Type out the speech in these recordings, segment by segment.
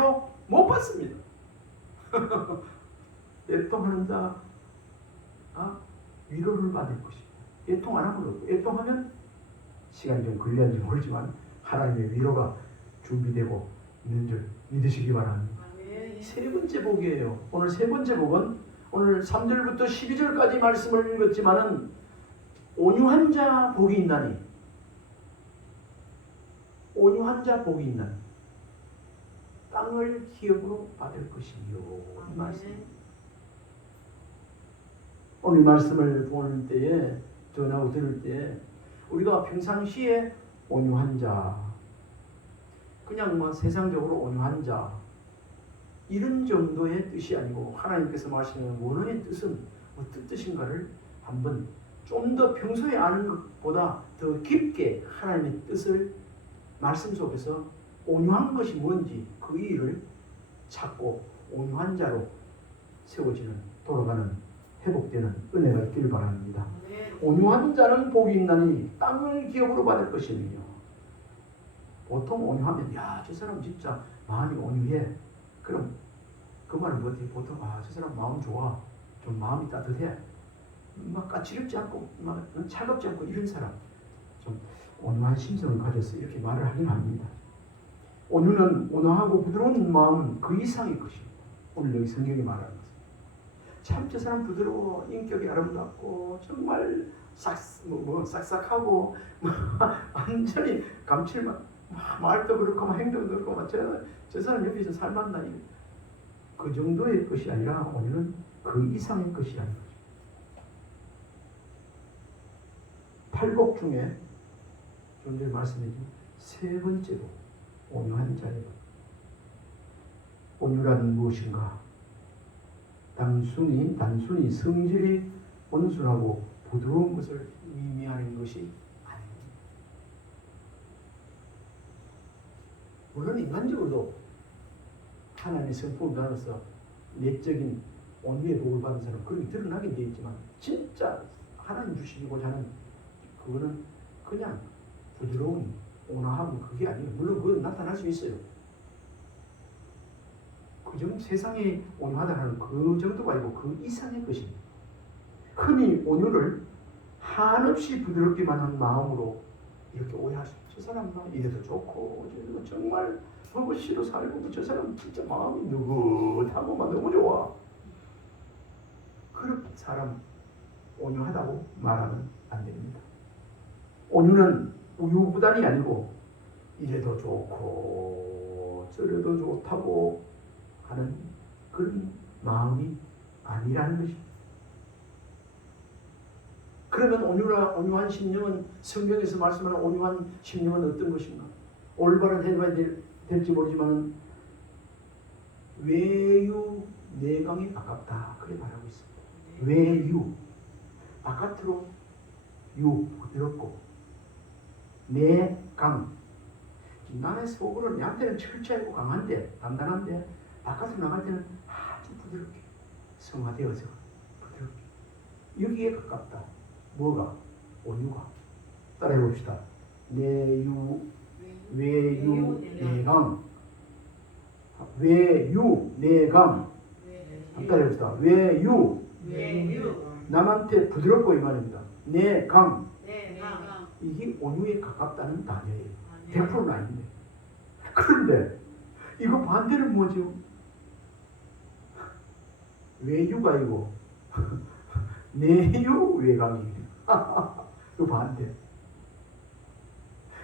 위로 못 받습니다. 애통하는 자 위로를 받을 것입니다. 애통 안 하면 없고, 애통하면 시간이 좀 걸렸는지 모르지만 하나님의 위로가 준비되고 있는 줄 믿으시기 바랍니다. 세 번째 복이에요. 오늘 세 번째 복은 오늘 3절부터 12절까지 말씀을 읽었지만은 온유한 자 복이 있나니, 온유한 자 복이 있나니 땅을 기업으로 받을 것이요. 이 말씀. 오늘 말씀을 보는 때에, 전하고 들을 때 우리가 평상시에 온유한 자, 그냥 뭐 세상적으로 온유한 자, 이런 정도의 뜻이 아니고 하나님께서 말씀하시는 원어의 뜻은 어떤 뜻인가를 한번 좀 더 평소에 아는 것보다 더 깊게 하나님의 뜻을 말씀 속에서 온유한 것이 뭔지 그 일을 찾고 온유한 자로 세워지는, 돌아가는, 회복되는 은혜가 있기를 바랍니다. 온유한 자는 복이 있나니 땅을 기업으로 받을 것이며. 보통 온유하면 저 사람 진짜 마음이 온유해. 그럼 그 말은 뭐지? 보통 저 사람 마음 좋아, 좀 마음이 따뜻해, 막 까칠럽지 않고 막 차갑지 않고 이런 사람, 좀 온유한 심성을 가졌어, 이렇게 말을 하긴 합니다. 온유는 온화하고 부드러운 마음은 그 이상의 것입니다. 오늘 여기 성경이 말하는 것은 참 저 사람 부드러워, 인격이 아름답고 정말 싹싹하고 완전히 감칠맛, 말도 그렇고 행동도 그렇고 저 사람 옆에서 살만나, 그 정도의 것이 아니라 오늘은 그 이상의 것이 아닌 것입니다. 팔복 중에 좀 전에 말씀드린 세 번째로 온유한 자예요. 온유란 무엇인가? 단순히 성질이 온순하고 부드러운 것을 의미하는 것이 아닙니다. 물론 인간적으로도 하나님의 성품을 따라서 내적인 온유의 복을 받은 사람은 그런 게 드러나게 되어 있지만, 진짜 하나님 주시고자 하는 그거는 그냥 부드러운 온화함, 그게 아니에요. 물론 그건 나타날 수 있어요. 그 정도, 세상에 온유하다는 그 정도가 아니고 그 이상의 것입니다. 흔히 온유를 한없이 부드럽기만 한 마음으로 이렇게 오해할 수 있어요. 저 사람 이래도 좋고 저래도 정말 버거시로 살고, 저 사람 진짜 마음이 느긋하고 막 너무 좋아. 그런 사람 온유하다고 말하면 안 됩니다. 온유는 우유부단이 아니고 이래도 좋고 저래도 좋다고 하는 그런 마음이 아니라는 것입니다. 그러면 온유한 심령은, 성경에서 말씀하는 온유한 심령은 어떤 것인가? 올바른 해봐야 될지 모르지만 외유 내강에 가깝다, 그래 말하고 있습니다. 외유, 바깥으로 유, 부드럽고, 내강, 나의 속으로 내한테는 철저하고 강한데, 단단한데 바깥으로 나갈 때는 아주 부드럽게, 성화되어서 부드럽게, 여기에 가깝다. 뭐가? 온유가. 따라해 봅시다. 내유, 외유, 내강. 외유, 내강. 따라해 봅시다. 외유, 남한테 부드럽고 이 말입니다. 내강. 이게 온유에 가깝다는 단어예요. 100%는 아닌데. 그런데 이거 반대는 뭐죠? 외유가 아니고 내유 외강이에요. 그 반대.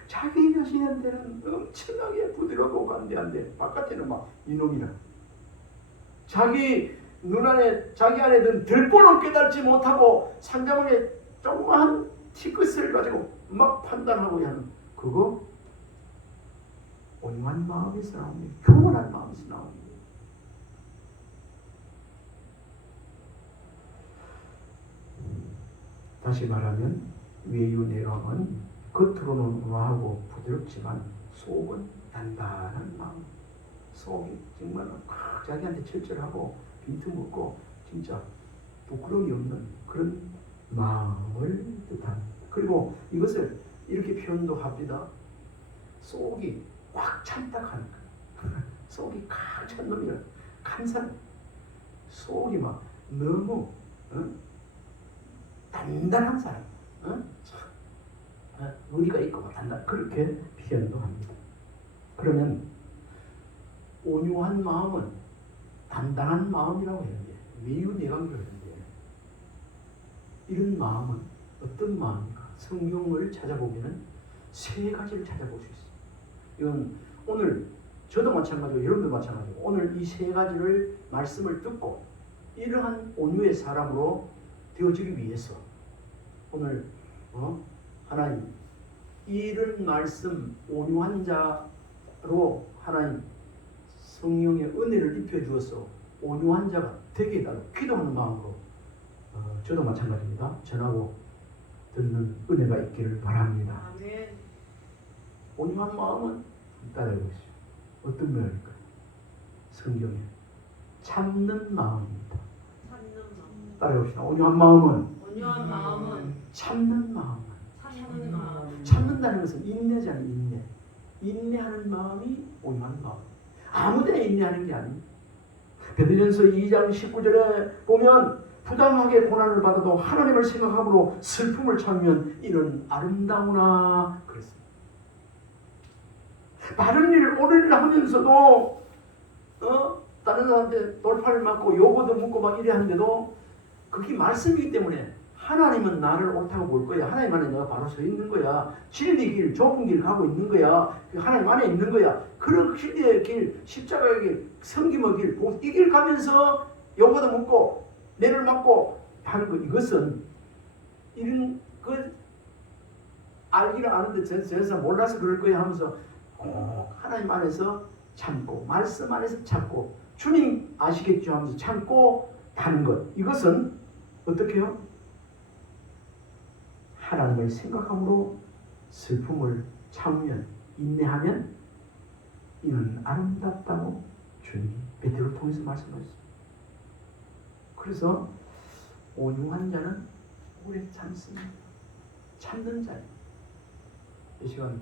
자기 자신한테는 엄청나게 부드럽고 관대한데 바깥에는 막 이놈이라. 자기 눈안에, 자기 안에 든 들보는 깨닫지 못하고 상대방의 조그마한 티끝을 가지고 막 판단하고 하는 그거 온유한 마음에서 나옵니다. 교만한 마음에서 나옵니다. 다시 말하면 외유내강은 겉으로는 온화하고 부드럽지만 속은 단단한 마음, 속이 정말 자기한테 철저하고 빈틈없고 진짜 부끄러움이 없는 그런 마음을 뜻합니다. 그리고 이것을 이렇게 표현도 합니다. 속이 꽉 찬다 하는 거예요. 속이 칵찬 놈이라 간 사람 속이 막 너무 단단한 사람 의리가 있고 단단 그렇게 표현도 합니다. 그러면 온유한 마음은 단단한 마음이라고 했는데 매우 내강조를 했는데 이런 마음은 어떤 마음인가? 성경을 찾아보면 세 가지를 찾아볼 수 있어요. 이건 오늘 저도 마찬가지고 여러분도 마찬가지고 오늘 이 세 가지를 말씀을 듣고 이러한 온유의 사람으로 되어지기 위해서 오늘 하나님 이런 말씀 온유한 자로 하나님 성령의 은혜를 입혀주어서 온유한 자가 되게 해달라고 기도하는 마음으로 저도 마찬가지입니다. 전하고 듣는 은혜가 있기를 바랍니다. 아멘. 온유한 마음은 따라해보시죠. 어떤 면일까요? 성경에 참는 마음입니다. 참는 마음. 따라해봅시다. 온유한 마음은 온유한 마음은 참는 마음. 참는 마음. 참는다는 것은 인내잖아요. 인내. 인내하는 마음이 온유한 마음. 아무데나 인내하는 게 아닙니다. 베드로전서 2장 19절에 보면 부당하게 고난을 받아도 하나님을 생각함으로 슬픔을 참으면 이는 아름다우나 그랬습니다. 바른 일을 옳은 일을 하면서도 다른 사람한테 돌팔을 맞고 요거도 묻고 막 이래 하는데도 그게 말씀이기 때문에 하나님은 나를 옳다고 볼 거야. 하나님 안에 내가 바로 서 있는 거야. 진리 길, 좁은 길 가고 있는 거야. 하나님 안에 있는 거야. 그런 진리의 길, 십자가의 길, 섬김의 길, 이 길 가면서 요거도 묻고 내를 맞고 하는 거. 이것은 이런 그 알기를 아는데 저에서 몰라서 그럴 거야 하면서 하나님 안에서 참고 말씀 안에서 참고 주님 아시겠죠 하면서 참고 하는 것. 이것은 어떻게 해요? 하나님을 생각함으로 슬픔을 참으면 인내하면 이는 아름답다고 주님이 베드로를 통해서 말씀하셨습니다. 그래서 온유한 자는 오래 참습니다. 참는 자예요. 이 시간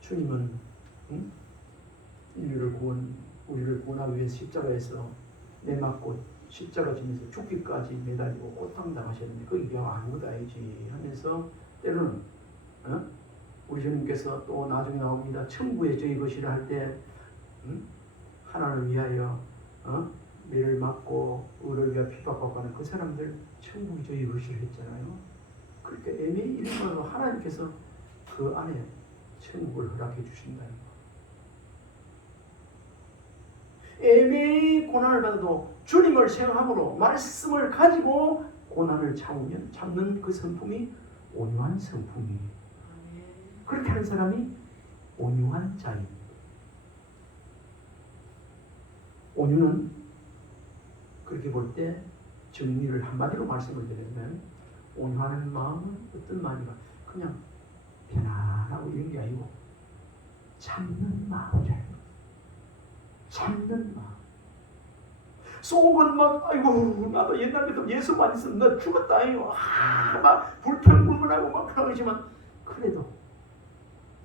주님은 우리를 구원하기 위해 십자가에서 내맞고 십자가 지면서 죽기까지 매달리고 고통당하셨는데 그게 아무것도 아니지 하면서 때로는 우리 주님께서 또 나중에 나옵니다. 천국의 저희 것이라 할 때 하나님을 위하여 매를 맞고 의를 위하여 핍박받고 하는 그 사람들 천국이 저희 것이라 했잖아요. 그러니까 애매히 이런 말로 하나님께서 그 안에 천국을 허락해 주신다는 거. 애매히 고난을 받아도 주님을 생각함으로 말씀을 가지고 고난을 참는 그 성품이 온유한 성품이에요. 그렇게 하는 사람이 온유한 자입니다. 온유는 그렇게 볼 때 정리를 한마디로 말씀을 드리면 온유하는 마음은 어떤 마음인가? 그냥 편안하고 이런 게 아니고 참는 마음이에요. 참는 마음. 속은 막 아이고 나도 옛날부터 예수 많이 있으면 나 죽었다 아니요. 막 불평불만하고 막 그러지만 그래도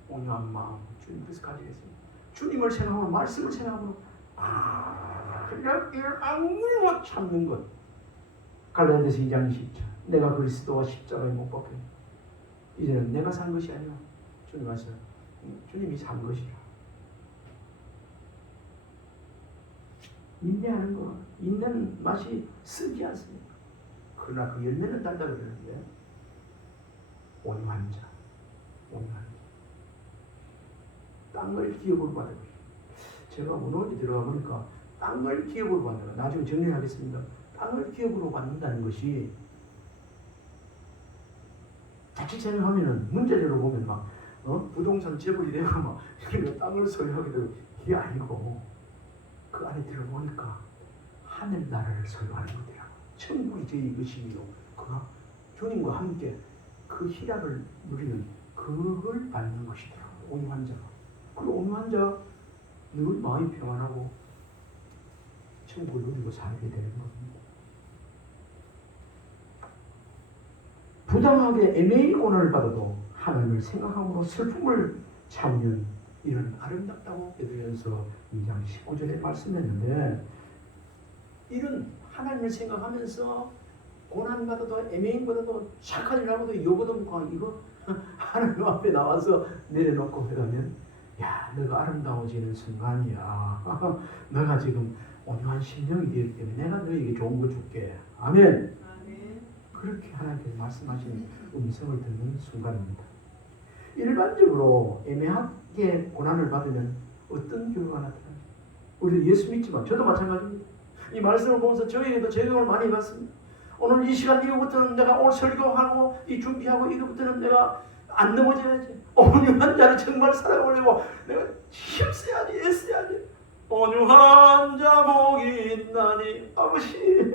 온유한 마음 주님께서 가지겠습니다. 주님을 생각하고 말씀을 생각하고 그냥 이를 악물고 참는 것. 갈라디아서 2장 20절. 내가 그리스도와 십자가에 못 박혀 이제는 내가 산 것이 아니라 주님 말씀 주님이 산 것이라. 인내하는 거, 인내는 맛이 쓰지 않습니다. 그러나 그 열매는 달다 그러는데 온유한 자, 온유한 자. 땅을 기업으로 받은 거예요. 제가 문헌에 들어가 보니까 땅을 기업으로 받는 거, 나중에 정리하겠습니다. 땅을 기업으로 받는다는 것이 자칫 생각하면은 문제적으로 보면 막 부동산 재벌이 되고 막 이렇게 땅을 소유하게 되고 이게 아니고 그 안에 들어보니까 하늘나라를 소유하는 것이라고. 천국이 저희 것이며 그가 주님과 함께 그 희락을 누리는 그걸 받는 것이더라고. 온유한 자가. 그 온유한 자 늘 마음이 평안하고 천국을 누리고 살게 되는 겁니다. 부당하게 애매히 고난을 받아도 하나님을 생각함으로 슬픔을 참으면 이런 아름답다고 베드로전서 2장 19절에 말씀했는데 이런 하나님을 생각하면서 고난받아도 애매인보다도 착한 일하고도 요거도 이거 하나님 앞에 나와서 내려놓고 그러면 야 너가 아름다워지는 순간이야. 너가 지금 온유한 심령이 되기 때문에 내가 너에게 좋은 거 줄게. 아멘. 아멘. 그렇게 하나님께서 말씀하시는 음성을 듣는 순간입니다. 일반적으로 애매하게 고난을 받으면 어떤 결과가 나타나요? 우리도 예수 믿지만 저도 마찬가지입니다. 이 말씀을 보면서 저에게도 적용을 많이 받습니다. 오늘 이 시간 이후부터는 내가 오늘 설교하고 이 준비하고 이거부터는 내가 안 넘어져야지. 온유한 자를 정말 살아보려고 내가 힘써야지, 애써야지. 온유한 자 복이 있나니 아버지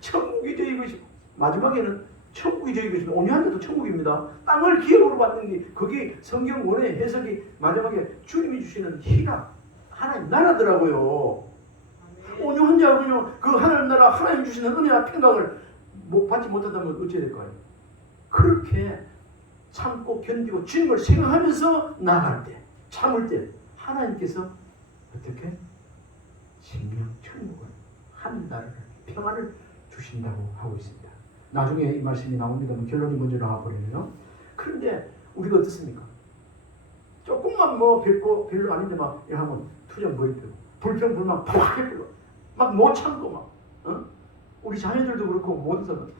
천국이 되고 싶어. 마지막에는 천국이 되고 싶어. 온유한 자도 천국입니다. 땅을 기업으로 받는 게 그게 성경 원의 해석이 마지막에 주님이 주시는 희락 하나님 나라더라고요. 온유한 자군요 그 하나님 나라 하나님 주시는 은혜와 평강을 받지 못한다면 어찌해야 될까요? 그렇게 참고 견디고 주님을 생각하면서 나아갈 때 참을 때 하나님께서 어떻게? 생명 천국을 하늘나라를 평안을 주신다고 하고 있습니다. 나중에 이 말씀이 나옵니다만 결론이 먼저 나와버리면요. 그런데 우리가 어떻습니까? 조금만 뭐 별로 아닌데 막 이렇게 하면 투정 버리고 불평불만 팍 해버리고 막 못 참고 막 우리 자녀들도 그렇고 모든 사람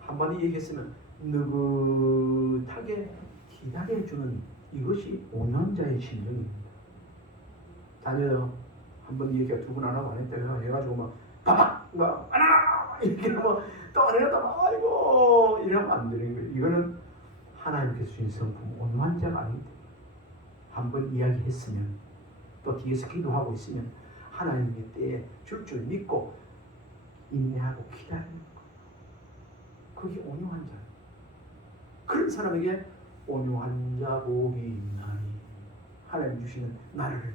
한마디 얘기했으면 느긋하게 기다려주는 이것이 온유한 자의 심정입니다. 자녀 한번 얘기가 두 번 안 하고 안 했다가 해가지고 막 바박 막 안아 이렇게 하면 또 안 해놨다 막 아이고 이러면 안 되는 거예요. 이거는 하나님께서 주신 성품 온유한 자가 아닙니다. 한번 이야기했으면 또 뒤에서 기도하고 있으면 하나님의 때에 줄 믿고 인내하고 기다리는 것. 그게 온유한 자. 그런 사람에게 온유한 자 복이 있나니 하나님 주시는 나를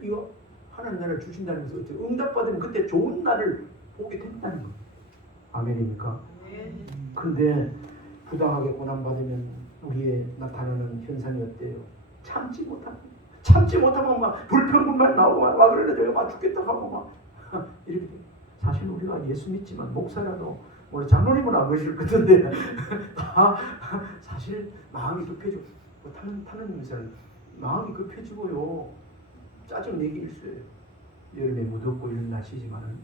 이거 하나님 나를 주신다는 것은 어떻게 응답받으면 그때 좋은 날을 보게 된다는 거예요. 아멘입니까? 네. 그런데 부당하게 고난받으면 우리의 나타나는 현상이 어때요? 참지 못하면 막 불평불만 나오고 막 그러네 저거 막 죽겠다 하고 막 이렇게 돼요. 사실 우리가 예수 믿지만 목사라도 원래 장로님은 안 그러실 건데 다 사실 마음이 급해지고 타는 minister 마음이 급해지고요. 짜증내기 일쑤예요. 여름에 무덥고 이런 날씨지만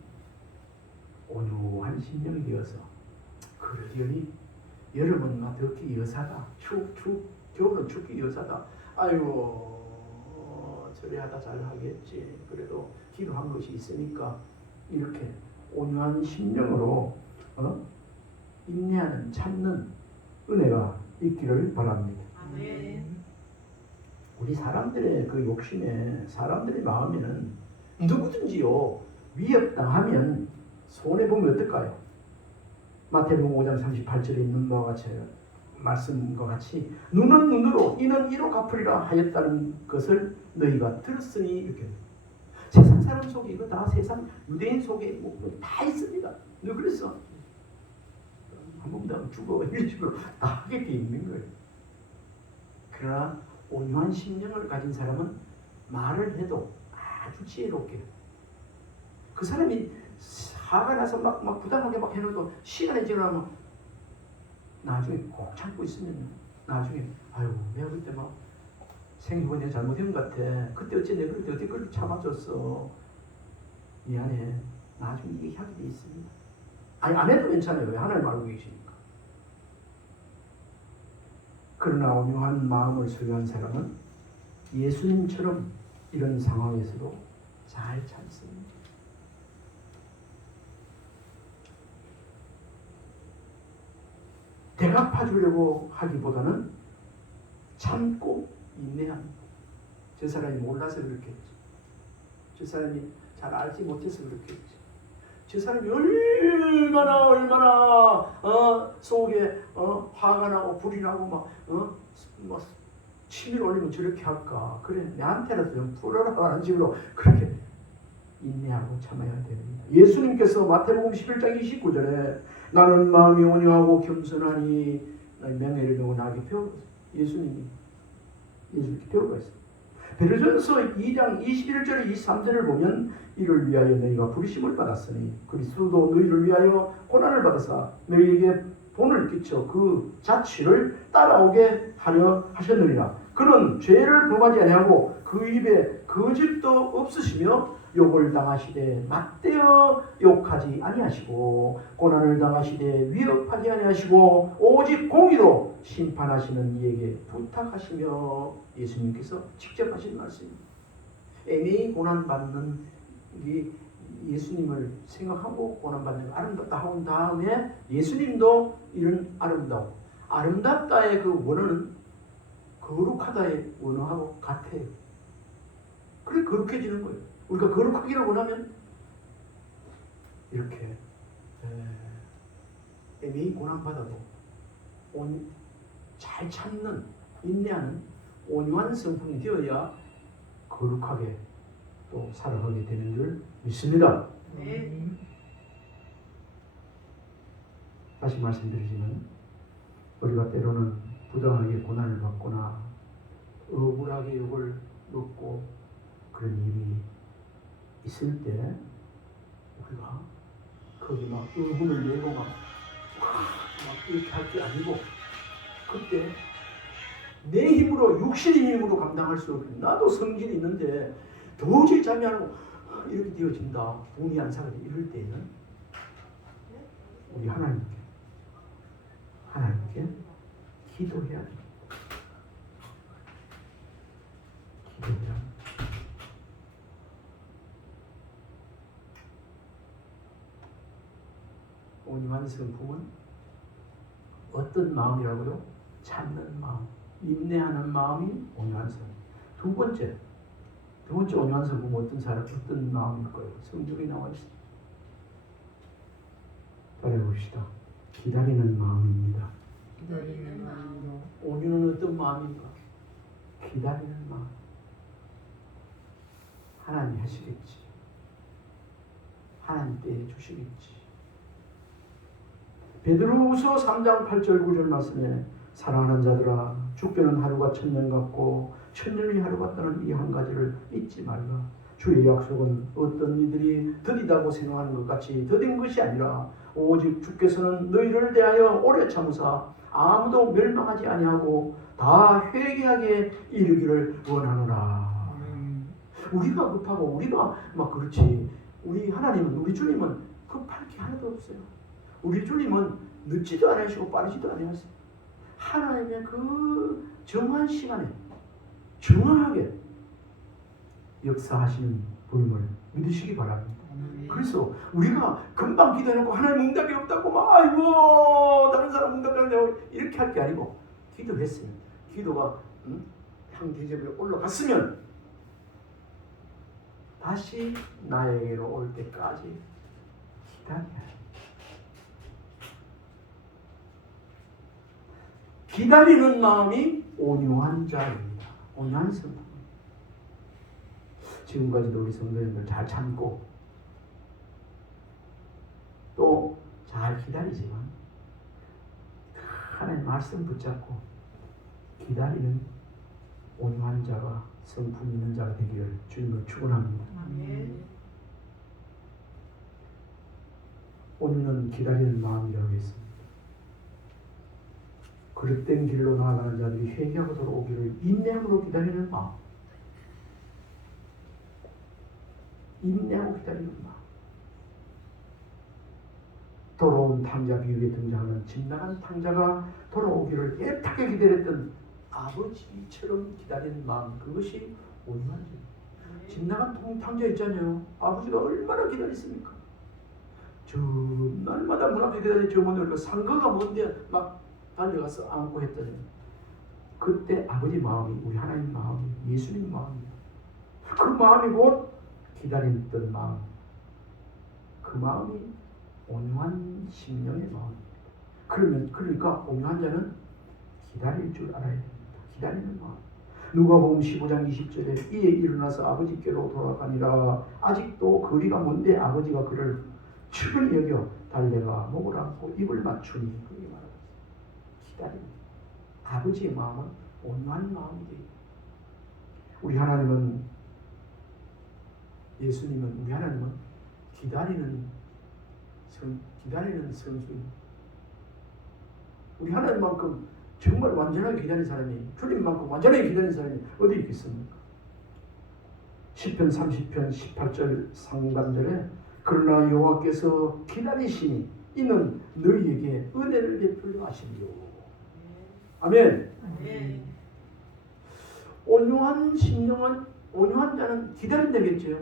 온유한 심령이 되어서 그러려니 여름은 막 덥기 여사다. 겨울은 춥기 여사다. 아이고 저리 하다 잘 하겠지. 그래도 기도한 것이 있으니까 이렇게 온유한 심령으로 인내하는 참는 은혜가 있기를 바랍니다. 아멘. 우리 사람들의 그 욕심에 사람들의 마음에는 누구든지요 위협당하면 손해보면 어떨까요? 마태복음 5장 38절에 있는 바와 같이 말씀과 같이 눈은 눈으로 이는 이로 갚으리라 하였다는 것을 너희가 들었으니 이렇게 세상 사람 속에 이거 다 세상 유대인 속에 뭐 다 있습니다. 너 그랬어? 한 번 더 죽어 이런 식으로 다 하게 돼 있는 거예요. 그러나 온유한 심령을 가진 사람은 말을 해도 아주 지혜롭게 그 사람이 화가 나서 막 부당하게 막 해놓고 시간이 지나면 나중에 꼭 참고 있으면 나중에 아유 내가 그때 막 생각해보니 내가 잘못한 것 같아. 그때 어째 내가 그때 어떻게 그렇게 참아줬어. 미안해. 나중에 얘기하게 돼 있습니다. 아니 안 해도 괜찮아요. 왜 하나님 알고 계시니까. 그러나 온유한 마음을 소유한 사람은 예수님처럼 이런 상황에서도 잘 참습니다. 대갚아주려고 하기보다는 참고 인내합니다. 저 사람이 몰라서 그렇겠지. 저 사람이 잘 알지 못해서 그렇겠지. 저 사람이 얼마나 속에 화가 나고 불이 나고 막 치밀 올리면 저렇게 할까. 그래 내한테라도 좀 풀어라 하는 식으로 그렇게 인내하고 참아야 됩니다. 예수님께서 마태복음 11장 29절에 나는 마음이 온유하고 겸손하니 명예를 두고 나에게 배웠어요. 예수님이 예수께 배우가 있습니다. 베드로전서 2장 21절 23절을 보면 이를 위하여 너희가 부르심을 받았으니 그리스도도 너희를 위하여 고난을 받아사 너희에게 본을 끼쳐 그 자취를 따라오게 하려 하셨느니라. 그는 죄를 범하지 아니하고 그 입에 거짓도 없으시며 욕을 당하시되 맞대어 욕하지 아니하시고 고난을 당하시되 위협하지 아니하시고 오직 공의로 심판하시는 이에게 부탁하시며 예수님께서 직접 하신 말씀입니다. 애매히 고난받는 이 예수님을 생각하고 고난받는 아름답다 하고 다음에 예수님도 이런 아름답다의 그 원어는 거룩하다의 원어하고 같아요. 그래 거룩해지는 거예요. 우리가 거룩하기를 원하면 이렇게 애매히 고난받아도 잘 참는 인내하는 온유한 성품이 되어야 거룩하게 또 살아가게 되는 줄 믿습니다. 네. 다시 말씀드리지만 우리가 때로는 부당하게 고난을 받거나 억울하게 욕을 먹고 그런 일이 있을 때 우리가 거기 막 의문을 내고 막 이렇게 할 게 아니고 그때 내 힘으로 육신의 힘으로 감당할 수 없는 나도 성질이 있는데 도저히 잠이 안 오고 이렇게 되어진다 분이 안 사거든. 이럴 때는 우리 하나님께 기도해야 됩니다. 기도해야 합니다. 온유한 성품은 어떤 마음이라고요? 참는 마음, 인내하는 마음이 온유한 성품. 두 번째 온유한 성품은 어떤 마음일까요? 성경에 나와 있습니다. 따라해봅시다. 기다리는 마음입니다. 기다리는 마음. 온유는 어떤 마음입니까? 기다리는 마음. 하나님이 하시겠지. 하나님 때에 주시겠지. 베드로후서 3장 8절 9절 말씀에 사랑하는 자들아 죽게는 하루가 천년 같고 천년이 하루 같다는 이 한 가지를 잊지 말라. 주의 약속은 어떤 이들이 더디다고 생각하는 것 같이 더딘 것이 아니라 오직 주께서는 너희를 대하여 오래 참으사 아무도 멸망하지 아니하고 다 회개하게 이르기를 원하노라. 우리가 급하고 우리가 막 그렇지. 우리 하나님은 우리 주님은 급할 게 하나도 없어요. 우리 주님은 늦지도 않으시고 빠르지도 않으세요. 하나님의 그 정한 시간에 정확하게 역사하시는 분임을 믿으시기 바랍니다. 그래서 우리가 금방 기도해놓고 하나님 응답이 없다고 막 아이고 다른 사람 응답하는데 이렇게 할 게 아니고 기도했으면 기도가 향 대접에 올라갔으면 다시 나에게로 올 때까지 기다려야 해. 기다리는 마음이 온유한 자입니다. 온유한 성품. 지금까지도 우리 성도님들 잘 참고 또 잘 기다리지만 하나님 말씀 붙잡고 기다리는 온유한 자가 성품 있는 자가 되기를 주님을 축원합니다. 아멘. 온유는 기다리는 마음이라고 했습니다. 그릇된 길로 나아가는 자들이 회개하고 돌아오기를 인내함으로 기다리는 마음. 인내하고 기다리는 마음. 돌아온 탕자 비유에 등장하는 집 나간 탕자가 돌아오기를 애타게 기다렸던 아버지처럼 기다리는 마음. 그것이 온유한 자. 집 나간 탕자 있잖아요. 아버지가 얼마나 기다렸습니까? 저 날마다 문 앞에 기다려 저 문을 열고 상거가 뭔데 막 달려가서 안고 했더니 그때 아버지 마음이 우리 하나님 마음이 예수님 마음이에요. 그 마음이 곧 기다렸던 마음. 그 마음이 온유한 심령의 마음입니다. 그러니까 온유한 자는 기다릴 줄 알아야 됩니다. 기다리는 마음. 누가복음 15장 20절에 이에 일어나서 아버지께로 돌아가니라. 아직도 거리가 먼데 아버지가 그를 측은히 여겨 달려가 목을 안고 입을 맞추니 그렇게 말합니다. 기다립니다. 아버지의 마음은 온유한 마음이 돼요. 우리 하나님은 예수님은 우리 하나님은 기다리는 선수입니다. 우리 하나님만큼 정말 완전하게 기다리는 사람이 주님만큼 완전하게 기다리는 사람이 어디 있겠습니까? 시편 30편 18절 상반절에 그러나 여호와께서 기다리시니 이는 너희에게 은혜를 베풀려 하시리요. 아멘. 온유한 심령은 온유한 자는 기다린다겠죠.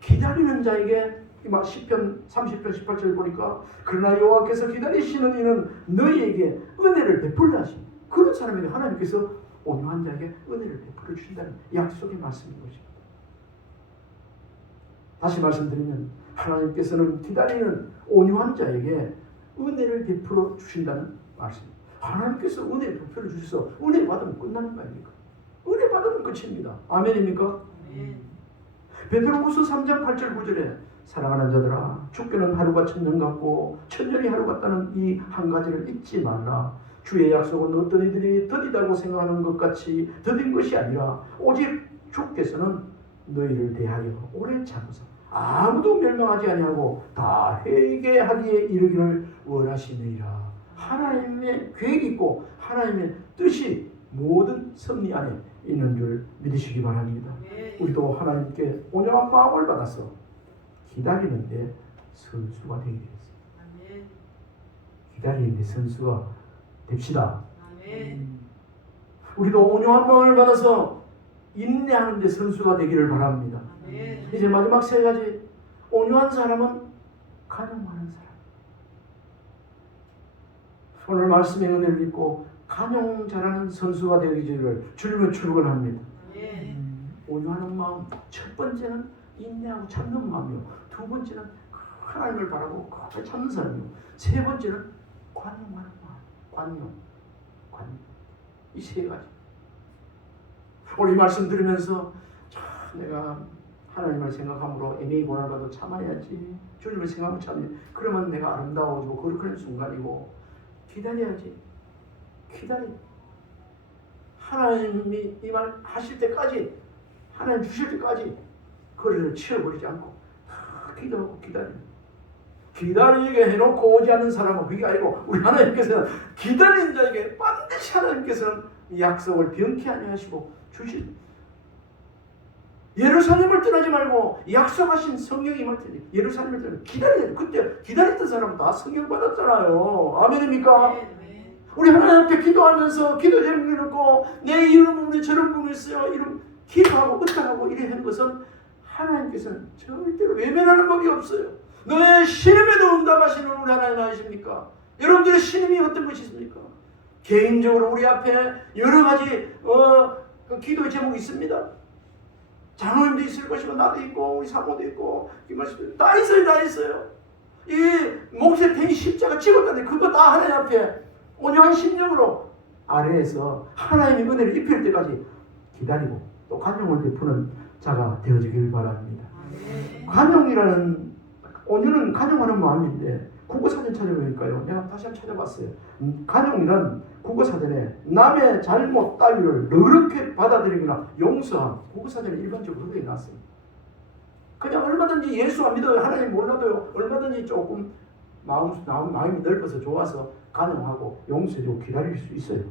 기다리는 자에게 막 시편 30편 18절 보니까 그러나 여호와께서 기다리시는 이는 너희에게 은혜를 베풀려 하십니다. 그런 사람에게 하나님께서 온유한 자에게 은혜를 베풀어 주신다는 약속의 말씀인 것입니다. 다시 말씀드리면 하나님께서는 기다리는 온유한 자에게 은혜를 베풀어 주신다는 말씀입니다. 하나님께서 은혜를 베풀어 주셔서 은혜 받으면 끝나는 거 아닙니까? 은혜 받으면 끝입니다. 아멘입니까? 베드로후서 3장 8절 9절에 사랑하는 자들아 주께는 하루가 천년 같고 천년이 하루 같다는 이 한 가지를 잊지 말라. 주의 약속은 어떤 이들이 더디다고 생각하는 것 같이 더딘 것이 아니라 오직 주께서는 너희를 대하여 오래 참으사 아무도 멸망하지 아니하고 다 회개하기에 이르기를 원하시느니라. 하나님의 계획이 있고 하나님의 뜻이 모든 섭리 안에 있는 줄 믿으시기 바랍니다. 우리도 하나님께 온유한 마음을 받아서 기다리는데 선수가 되게 되겠습니다. 기다리는데 선수가 됩시다. 우리도 온유한 마음을 받아서 인내하는데 선수가 되기를 바랍니다. 이제 마지막 세 가지. 온유한 사람은 간용하는 사람. 오늘 말씀의 은혜를 믿고 간용 잘하는 선수가 되기를 주님을 축원합니다. 온유하는 마음. 첫 번째는 인내하고 참는 마음이요. 두 번째는 하나님을 바라고 그것을 참는 사람이요. 세 번째는 관용하는 마음. 관용. 이 세 가지. 오늘 이 말씀 들으면서 내가 하나님을 생각함으로 애매히 고난받아도 참아야지. 주님을 생각하면 참아야지. 그러면 내가 아름다워지고 거룩한 순간이고 기다려야지. 하나님이 이 말 하실 때까지 하나님 주실 때까지 거리를 치워버리지 않고 기도하고 기다리게 해놓고 오지 않는 사람은 그게 아니고 우리 하나님께서는 기다리는 자에게 반드시 하나님께서는 이 약속을 변케 아니하시고 주실. 예루살렘을 떠나지 말고 약속하신 성령이 임할 테니 예루살렘을 떠나 기다려야 돼. 그때 기다렸던 사람은 다 성령 받았잖아요. 아멘입니까? 우리 하나님 앞에 기도하면서 기도 제목을 놓고 내 이름은 우리 저런 분이 있어요. 이름 기도하고 의탁하고 이래 하는 것은 하나님께서는 절대로 외면하는 법이 없어요. 너의 신음에도 응답하시는 우리 하나님 아니십니까? 여러분들의 신음이 어떤 것이 있습니까? 개인적으로 우리 앞에 여러 가지 그 기도의 제목이 있습니다. 장로님도 있을 것이고 나도 있고 우리 사모도 있고 다 있어요. 이 목에 된 십자가 찍었다는데 그거 다 하나님 앞에 온유한 심령으로 아래에서 하나님의 은혜를 입힐 때까지 기다리고 또 간용을 베푸는 자가 되어지길 바랍니다. 간용이라는 온유는 간용하는 마음인데 국어사전 찾아보니까요. 내가 다시 한번 찾아봤어요. 간용이란 국어사전에 남의 잘못 따위를 너그럽게 받아들이거나 용서함. 국어사전에 일반적으로 그렇게 나왔습니다. 그냥 얼마든지 예수 안 믿어요. 하나님 몰라도요. 얼마든지 조금 마음이 넓어서 좋아서 간용하고 용서해주고 기다릴 수 있어요.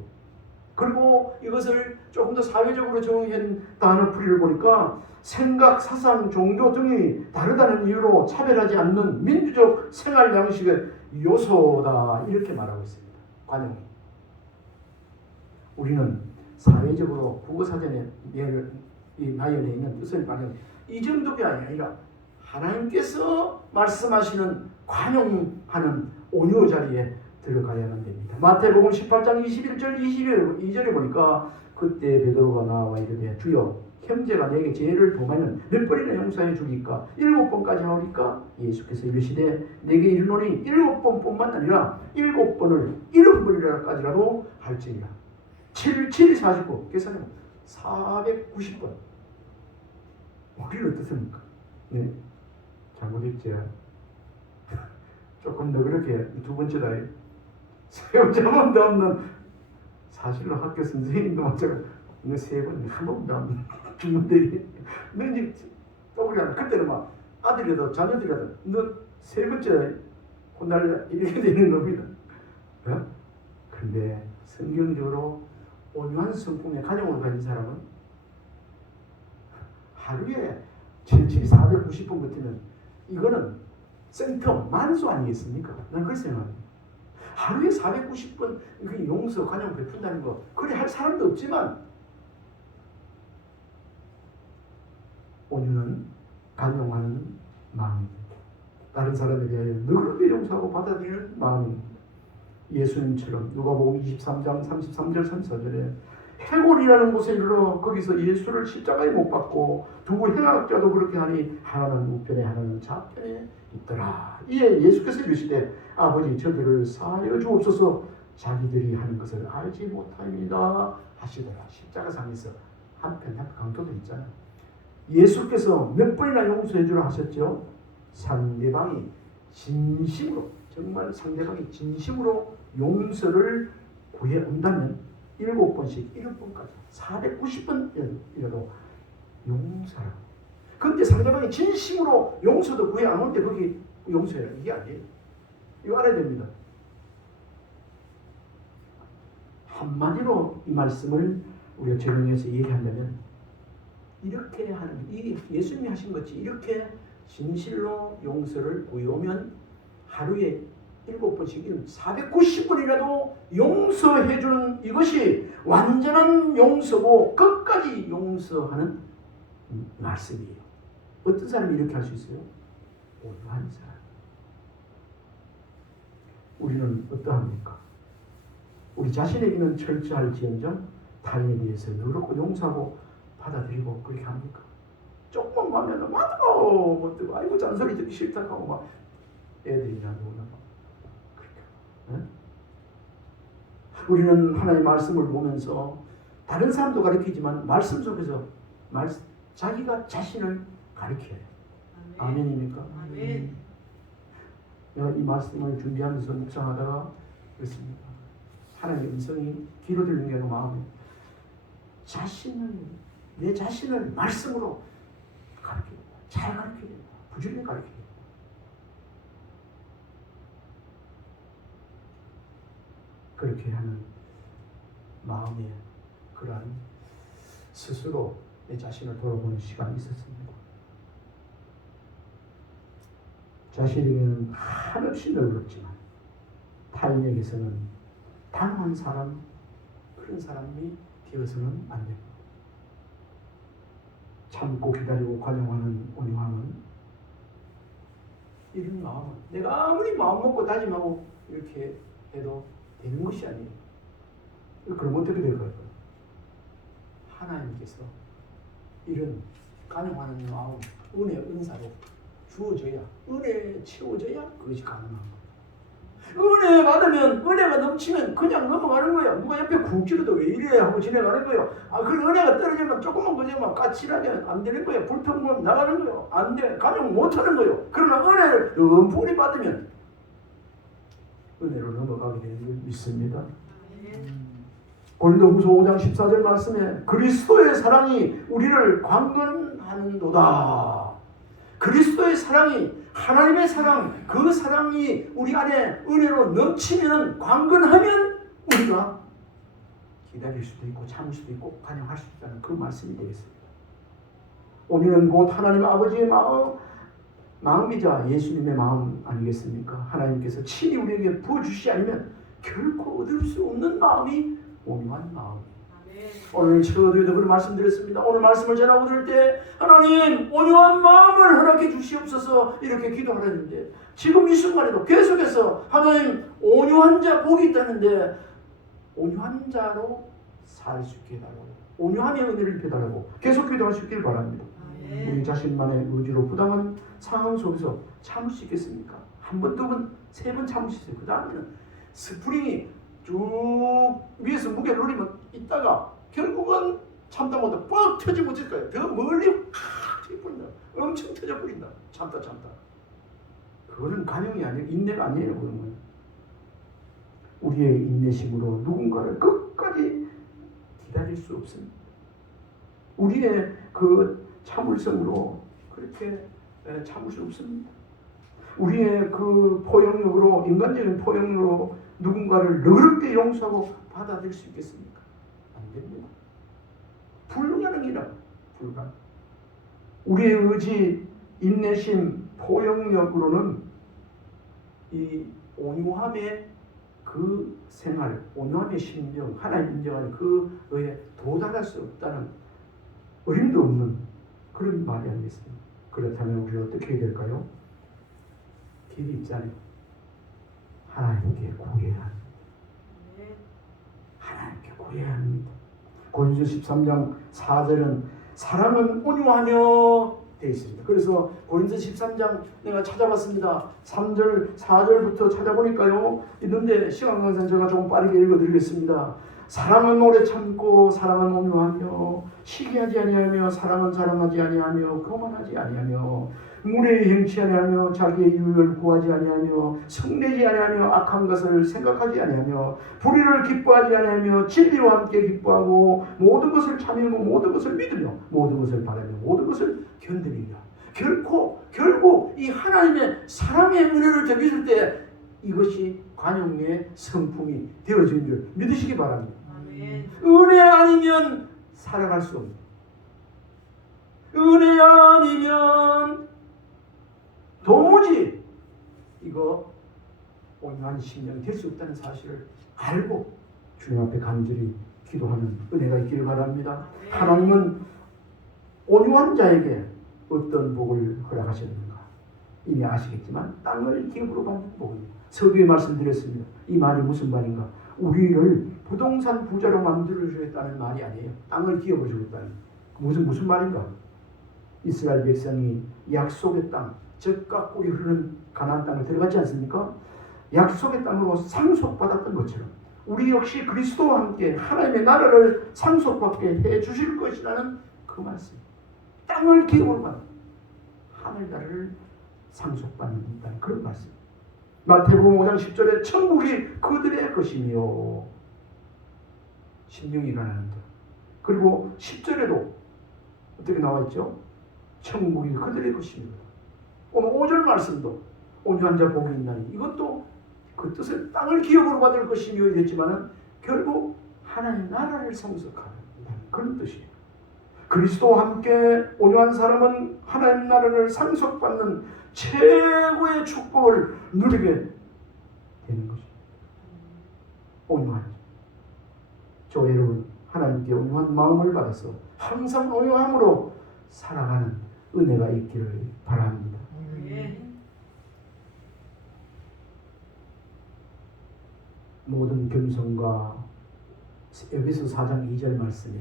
그리고 이것을 조금 더 사회적으로 적용한 단어 풀이를 보니까 생각, 사상, 종교 등이 다르다는 이유로 차별하지 않는 민주적 생활 양식의 요소다 이렇게 말하고 있습니다. 관용이. 우리는 사회적으로 국어사전에 이 나열에 있는 뜻을 말하는 이 정도가 아니라 하나님께서 말씀하시는 관용하는 온유 자리에 들어가야만 됩니다. 마태복음 18장 21절 22절에 보니까 그때 베드로가 나와 이르되 주여 형제가 내게 죄를 범하면 몇 번이나 용서해 주리까 7번까지 하오리까 예수께서 이르시되 내게 이르노니 7번뿐만 아니라 7번을 70번이라까지라도 할지니라. 7이 49 계산하면 490번. 우리는 어떻습니까? 네, 잘못했죠. 조금 더 그렇게 두 번째다. 세우자만도 없는 사실로 학교 선생님도 마찬가지 너 3번 한 번도 안 주문들이 너 이제 떠버리잖아. 그때는 막 아들이라도 자녀들이라도 너 3번째 혼날래 이렇게 되는 겁니다. 어? 그런데 성경적으로 온유한 성품의 가정을 가진 사람은 하루에 490번 버티면 이거는 센터 만수 아니겠습니까? 난 그렇게 생각합니다. 하루에 490번 용서, 관용 베푼다는 거 그래 할 사람도 없지만 온유는 관용하는 마음입니다. 다른 사람에 대하여 너그럽게 용서하고 받아들이는 마음입니다. 예수님처럼 누가복음 23장 33절 34절에 해골이라는 곳에 이르러 거기서 예수를 십자가에 못 박고 두 행악자도 그렇게 하니 하나는 우편에 하나는 좌편에 있더라. 이에 예수께서 이르시되 아버지 저들을 사하여 주옵소서 자기들이 하는 것을 알지 못하입니다 하시더라. 십자가 상에서 한편 강도들 있잖아요. 예수께서 몇 번이나 용서해 주라 하셨죠. 상대방이 진심으로 정말 상대방이 진심으로 용서를 구해온다면 7번씩 7번까지 490번이라도 용서하라. 그런데 상대방이 진심으로 용서도 구해 안 오는데 거기 용서해라. 이게 아니에요. 이거 알아야 됩니다. 한마디로 이 말씀을 우리가 적용해서 얘기한다면 이렇게 하는 이 예수님이 하신 것이 이렇게 진실로 용서를 구해오면 하루에 7번씩 490번이라도 용서해주는 이것이 완전한 용서고 끝까지 용서하는 말씀이에요. 어떤 사람이 이렇게 할 수 있어요? 온유한 사람. 우리는 어떠합니까? 우리 자신에게는 철저할지언정 타인에 대해서 너그럽고 용서하고 받아들이고 그렇게 합니까? 조금만 마음에는 막 뜨고 아이고 잔소리 듣기 싫다 하고 막 애들이나 누구나 그렇게. 우리는 하나님의 말씀을 보면서 다른 사람도 가르치지만 말씀 속에서 자기가 자신을 가르쳐요. 아멘입니까? 아멘. 내가 이 말씀을 준비하면서 묵상하다가 그렇습니다. 하나님의 음성이 귀로 들리는 게 아니라 마음에 내 자신을 말씀으로 가르쳐야 된다. 잘 가르쳐야 된다. 부지런히 가르쳐야 된다. 그렇게 하는 마음에 그러한 스스로 내 자신을 돌아보는 시간이 있었습니다. 자신에게는 한없이 넓었지만 타인에게서는 당한 사람 그런 사람이 되어서는 안 됩니다. 참고 기다리고 관용하는 온유함은 이런 마음은 내가 아무리 마음 먹고 다짐하고 이렇게 해도 되는 것이 아니에요. 그럼 어떻게 될까요? 하나님께서 이런 관용하는 마음, 은혜, 은사로 주어져야, 은혜에 채워져야 그것이 가능한 거예요. 은혜 받으면, 은혜가 넘치면 그냥 넘어가는 거예요. 누가 옆에 쿡 찌르도 왜 이래 하고 지나가는 거예요. 그 은혜가 떨어지면 조금만 그러면 까칠하게 안 되는 거예요. 불평만 나가는 거예요. 안 돼. 관용 못 하는 거예요. 그러나 은혜를 엄분히 받으면 은혜로 넘어가게 되는 걸 믿습니다. 고린도후서 5장 14절 말씀에 그리스도의 사랑이 우리를 강건하는도다. 그리스도의 사랑이 하나님의 사랑, 그 사랑이 우리 안에 은혜로 넘치면 강건하면 우리가 기다릴 수도 있고 참을 수도 있고 관용할 수 있다는 그 말씀이 되겠습니다. 오늘은 곧 하나님 아버지의 마음이자 예수님의 마음 아니겠습니까? 하나님께서 친히 우리에게 부어주시지 않으면 결코 얻을 수 없는 마음이 온유한 마음입니다. 오늘 처음에도 그런 말씀드렸습니다. 오늘 말씀을 전하고 들을 때 하나님 온유한 마음을 허락해 주시옵소서 이렇게 기도하는데 지금 이 순간에도 계속해서 하나님 온유한 자 복이 있다는데 온유한 자로 살 수 있게 해달라고 온유함의 은혜를 입혀달라고 계속 기도할 수 있길 바랍니다. 우리 자신만의 의지로 부당한 상황 속에서 참을 수 있겠습니까? 한 번, 두 번, 세 번 참을 수 있어요. 그 다음에는 스프링이 쭉 위에서 무게를 누리면 있다가 결국은 참다 못해 뻑 터지고 있을 거예요. 더 멀리 터져버린다. 엄청 터져버린다. 참다. 그거는 관용이 아니에요. 인내가 아니에요. 그런 건. 우리의 인내심으로 누군가를 끝까지 기다릴 수 없습니다. 우리의 그 참을성으로 그렇게 참을 수 없습니다. 우리의 그 포용력으로, 인간적인 포용력으로 누군가를 너그럽게 용서하고 받아들일 수 있겠습니까? 안 됩니다. 불가능이라. 불가능. 우리의 의지, 인내심, 포용력으로는 이 온유함의 그 생활, 온유함의 심령, 하나님 인정하는 그에 도달할 수 없다는 어림도 없는 그런 말이 아니겠습니까? 그렇다면 우리는 어떻게 해야 될까요? 길 있잖아요. 하나님께 구해야 합니다. 하나님께 구해야 합니다. 고린도서 13장 4절은 사랑은 온유하며 되어 있습니다. 그래서 고린도서 13장 내가 찾아봤습니다. 3절, 4절부터 찾아보니까요. 있는데 시간 관계상 제가 조금 빠르게 읽어드리겠습니다. 사랑은 오래 참고 사랑은 온유하며 시기하지 아니하며 사랑은 자랑하지 아니하며 교만하지 아니하며 무례히 행치 아니하며 자기의 유익을 구하지 아니하며 성내지 아니하며 악한 것을 생각하지 아니하며 불의를 기뻐하지 아니하며 진리와 함께 기뻐하고 모든 것을 참여하고 모든 것을 믿으며 모든 것을 바라며 모든 것을 견디리라. 결국 이 하나님의 사랑의 은혜를 접했을 때 이것이 관용의 성품이 되어진 줄 믿으시기 바랍니다. 아멘. 은혜 아니면 살아갈 수 없는, 은혜 아니면 도무지 이거 온유한 심령이 될 수 없다는 사실을 알고 주님 앞에 간절히 기도하는 은혜가 있기를 바랍니다. 하나님은 온유한 자에게 어떤 복을 허락하셨는가 이미 아시겠지만 땅을 기업으로 받는 복입니다. 서두에 말씀드렸습니다. 이 말이 무슨 말인가? 우리를 부동산 부자로 만들어주겠다는 말이 아니에요. 땅을 기업으로 주겠다는 무슨 말인가? 이스라엘 백성이 약속의 땅, 적과 꿀이 흐르는 가나안 땅을 들어갔지 않습니까? 약속의 땅으로 상속받았던 것처럼 우리 역시 그리스도와 함께 하나님의 나라를 상속받게 해주실 것이라는 그 말씀. 땅을 기업으로 받는 하늘나라를 상속받는다는 그런 말씀. 마태복음 5장 10절에 천국이 그들의 것이며 심령이 가난한다. 그리고 10절에도 어떻게 나와 있죠? 천국이 그들의 것입니다. 오늘 5절 말씀도 온유한 자 복이 있나니 이것도 그 뜻은 땅을 기업으로 받을 것이며 이랬지만은 결국 하나님의 나라를 상속하는 그런 뜻이에요. 그리스도와 함께 온유한 사람은 하나님 나라를 상속받는 최고의 축복을 누리게 되는 것입니다. 온유한 저 여러분 하나님께 온유한 마음을 받아서 항상 온유함으로 살아가는 은혜가 있기를 바랍니다. 모든 겸손과 에베소 4장 2절 말씀에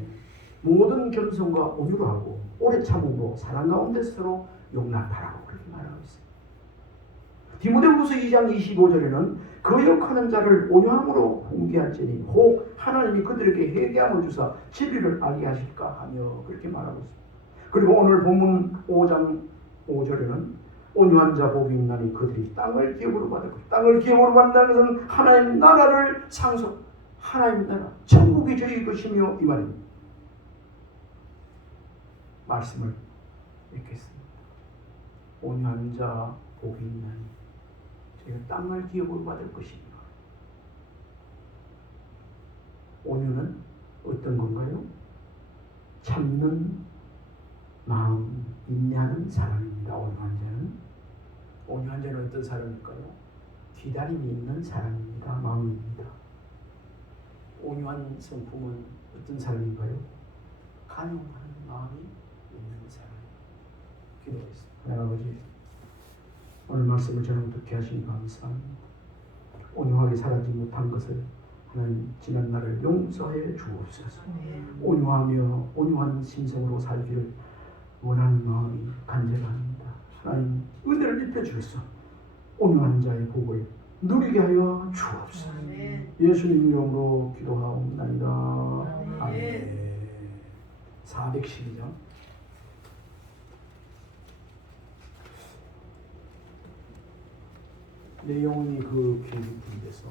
모든 겸손과 온유로 하고 오래 참으고 사랑 가운데 서로 용납하라고 그렇게 말하고 있습니다. 디모데후서 2장 25절에는 거역하는 자를 온유함으로 훈계할지니 혹 하나님이 그들에게 회개함을 주사 진리를 알게 하실까 하며 그렇게 말하고 있습니다. 그리고 오늘 본문 5장 5절에는 온유한 자 복이 있나니 그들이 땅을 기업으로 받을 것이다. 땅을 기업으로 받는다는 것은 하나님 나라를 상속, 하나님 나라, 천국이 저희 것이며 이 말입니다. 말씀을 읽겠습니다. 온유한 자 복이 있나니 저희가 땅을 기업으로 받을 것이며 온유는 어떤 건가요? 참는 마음, 인내하는 사람입니다. 온유한 자는 어떤 사람일까요? 기다림이 있는 사람입니다. 마음입니다. 온유한 성품은 어떤 사람인가요? 간용하는 마음이 있는 사람. 기도하겠습니다. 하나님 아버지, 오늘 말씀을 저는 듣게 하시니 감사합니다. 온유하게 살지 못한 것을 하나님 지난 날을 용서해 주옵소서. 온유하며 온유한 심성으로 살기를 원하는 마음이 간절합니다. 하나님 은혜를 입혀 주셔서 온유한 자의 복을 누리게 하여 주옵소서. 예수님 이름으로 기도하옵나이다. 아멘. 412장 내 영혼이 그 귀 깊은 데서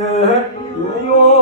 예요